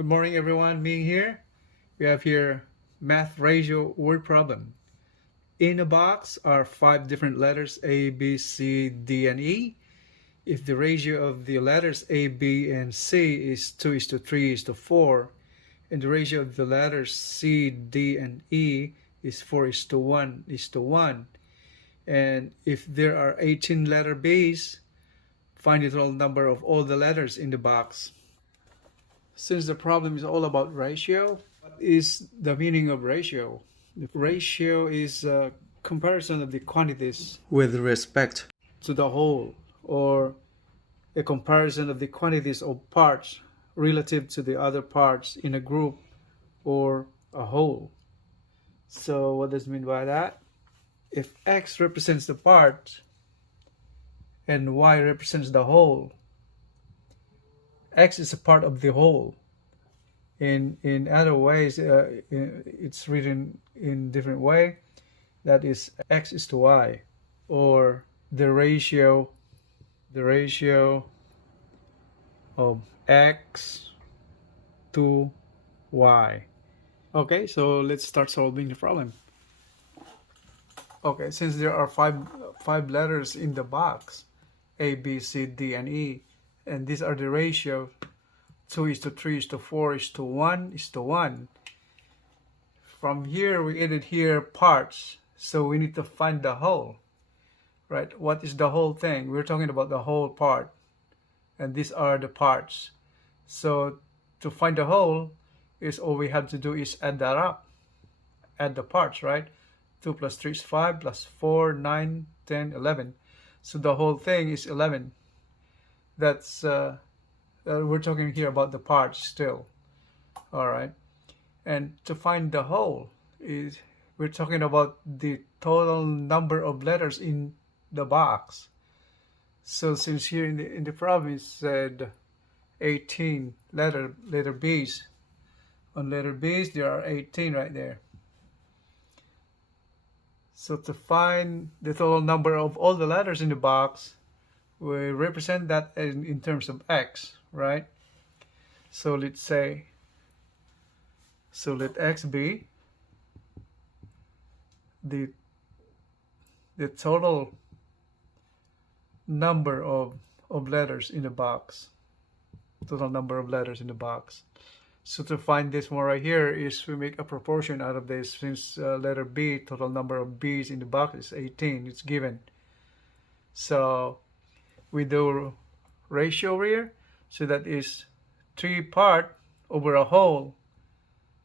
Good morning, everyone. Ming here. We have here math ratio word problem. In a box are 5 different letters A, B, C, D, and E. If the ratio of the letters A, B, and C is 2:3:4, and the ratio of the letters C, D, and E is 4:1:1, and if there are 18 letter B's, find the total number of all the letters in the box. Since the problem is all about ratio, what is the meaning of ratio? The ratio is a comparison of the quantities with respect to the whole, or a comparison of the quantities of parts relative to the other parts in a group or a whole. So what does it mean by that? If X represents the part and Y represents the whole, X is a part of the whole. In other ways, it's written in different way. That is, X is to Y, or the ratio of X to Y. Okay, so let's start solving the problem. Okay, since there are five letters in the box, A, B, C, D, and E, and these are the ratio 2:3:4:1:1. From here we added here parts, so we need to find the whole, right? What is the whole thing? We're talking about the whole part, and these are the parts. So to find the whole, is all we have to do is add that up, add the parts, right? 2 + 3 is 5, + 4, 9, 10, 11. So the whole thing is 11. That's we're talking here about the parts still. All right, and to find the whole is we're talking about the total number of letters in the box. So since here in the problem it said 18 letter B's, on letter B's there are 18 right there. So to find the total number of all the letters in the box, we represent that in terms of X, right? So let's say, so let X be the total number of letters in the box. Total number of letters in the box. So to find this one right here is we make a proportion out of this. Since letter B, total number of B's in the box is 18, it's given. So we do ratio here, so that is 3 part over a whole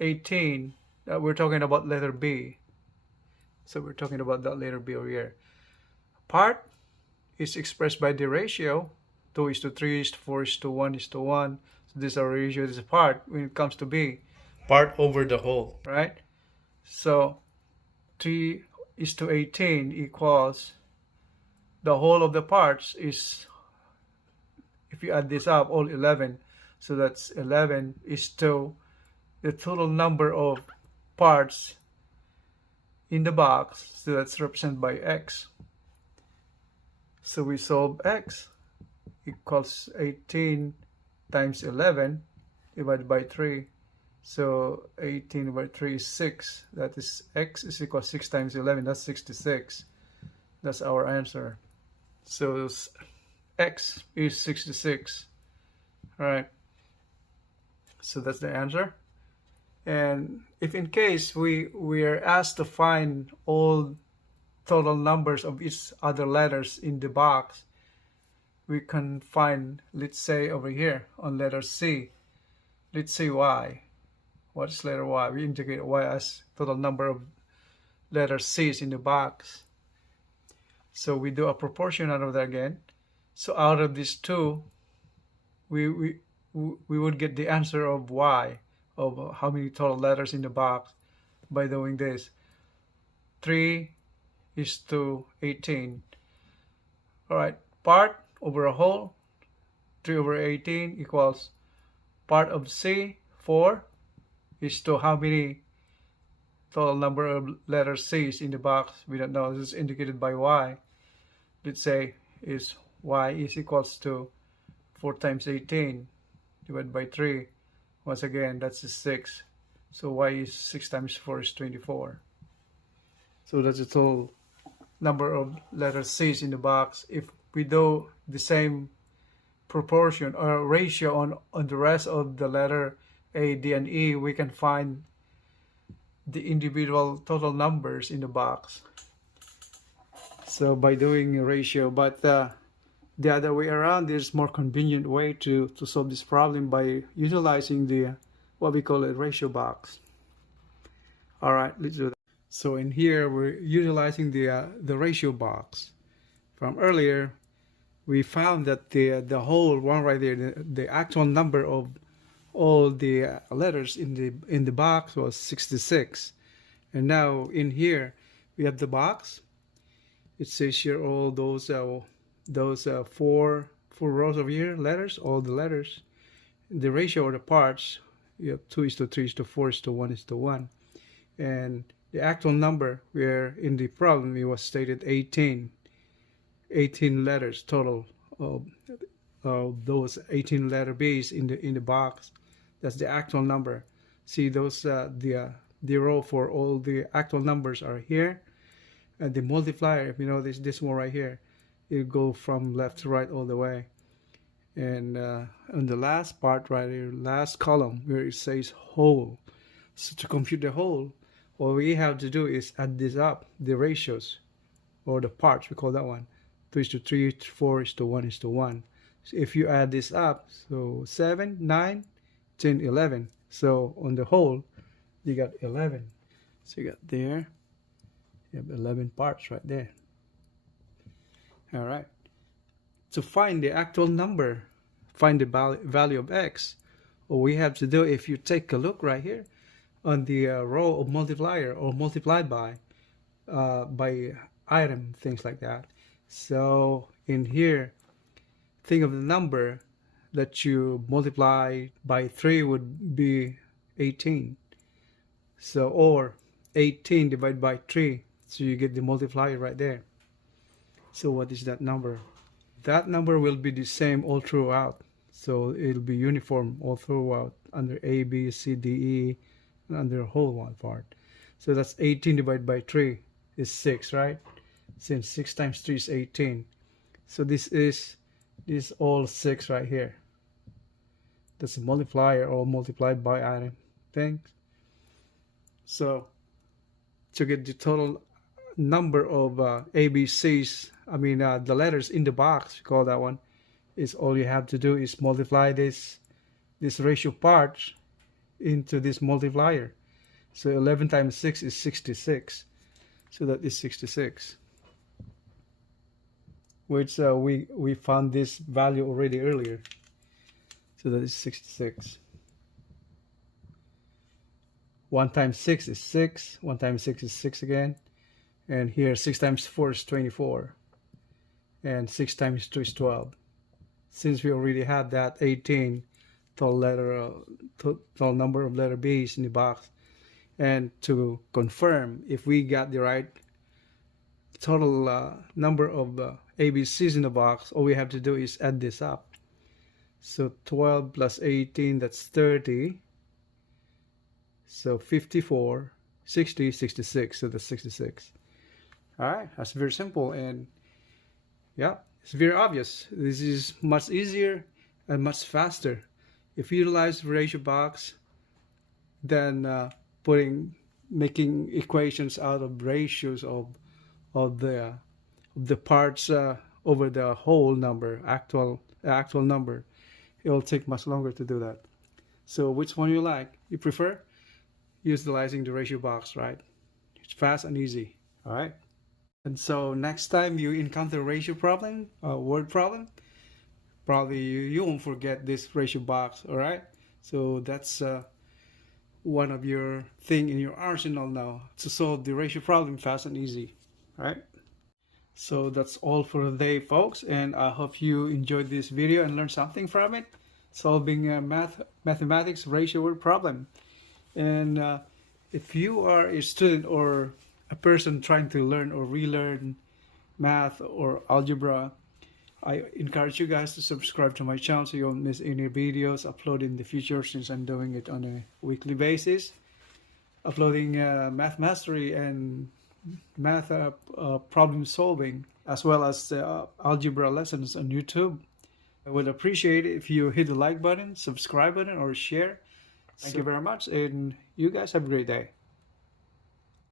18. We're talking about letter B, so we're talking about that letter B over here. Part is expressed by the ratio 2:3:4:1:1. So this is our ratio, this is part. When it comes to B, part over the whole, right? So 3:18 equals the whole of the parts is, if you add this up, all 11. So that's 11 is to the total number of parts in the box. So that's represented by X. So we solve X equals 18 times 11 divided by 3. So 18 by 3 is 6. That is, X is equal to 6 times 11. That's 66. That's our answer. So X is 66. All right. So that's the answer. And if in case we are asked to find all total numbers of each other letters in the box, we can find, let's say over here on letter C, let's say Y. What is letter Y? We indicate Y as total number of letter C's in the box. So we do a proportion out of that again. So out of these two, we would get the answer of Y, of how many total letters in the box, by doing this. 3:18. All right, part over a whole, 3/18 equals part of C, 4, is to how many total number of letters C's in the box. We don't know. This is indicated by Y. Let's say is Y is equals to 4 times 18 divided by 3. Once again, that's a 6. So y is 6 times 4 is 24. So that's the total number of letter C's in the box. If we do the same proportion or ratio on the rest of the letter A, D, and E, we can find the individual total numbers in the box. So by doing a ratio, but the other way around, there's more convenient way to solve this problem by utilizing the what we call a ratio box. All right, let's do that. So in here, we're utilizing the ratio box. From earlier, we found that the whole one right there, the actual number of all the letters in the box was 66. And now in here, we have the box. It says here all those four rows of here letters, all the letters. The ratio or the parts, you have 2:3:4:1:1, and the actual number where in the problem it was stated 18 letters total of those 18 letter B's in the box. That's the actual number. See those the row for all the actual numbers are here, and the multiplier, if you know this one right here, it go from left to right all the way. And on the last part right here, last column where it says whole. So to compute the whole, all we have to do is add this up, the ratios or the parts, we call that one. 2:3, 4:1:1. So if you add this up, so 7, 9, 10, 11. So on the whole, you got 11. So you got there, you have 11 parts right there. All right. To find the actual number, find the value of x, all we have to do, if you take a look right here on the row of multiplier or multiplied by item, things like that. So in here, think of the number that you multiply by 3 would be 18. So, or 18 divided by 3. So you get the multiplier right there. So what is that number? That number will be the same all throughout. So it'll be uniform all throughout under A, B, C, D, E, and under the whole one part. So that's 18 divided by 3 is 6, right? Since 6 times 3 is 18. So this is all 6 right here. That's a multiplier or multiplied by item thing. So to get the total number of ABCs, the letters in the box, we call that one, is all you have to do is multiply this ratio part into this multiplier. So 11 times 6 is 66. So that is 66. Which we found this value already earlier. So that is 66. 1 times 6 is 6. 1 times 6 is 6 again. And here 6 times 4 is 24. And 6 times 2 is 12. Since we already had that 18 total number of letter B's in the box. And to confirm if we got the right total number of ABCs in the box, all we have to do is add this up. So 12 plus 18, that's 30. So 54, 60, 66. So that's 66. All right, that's very simple. And yeah, it's very obvious. This is much easier and much faster. If you utilize the ratio box, then making equations out of ratios of the parts over the whole number, actual number, it will take much longer to do that. So which one you like? You prefer utilizing the ratio box, right? It's fast and easy. All right. And so next time you encounter a ratio problem, word problem, probably you won't forget this ratio box. All right. So that's one of your thing in your arsenal now to solve the ratio problem fast and easy. All right. So that's all for today, folks, and I hope you enjoyed this video and learned something from it, solving a mathematics ratio word problem. And if you are a student or a person trying to learn or relearn math or algebra, I encourage you guys to subscribe to my channel so you won't miss any videos uploaded in the future, since I'm doing it on a weekly basis. Uploading math mastery and math problem solving, as well as algebra lessons on YouTube. I would appreciate it if you hit the like button, subscribe button, or share. Thank you very much, and you guys have a great day.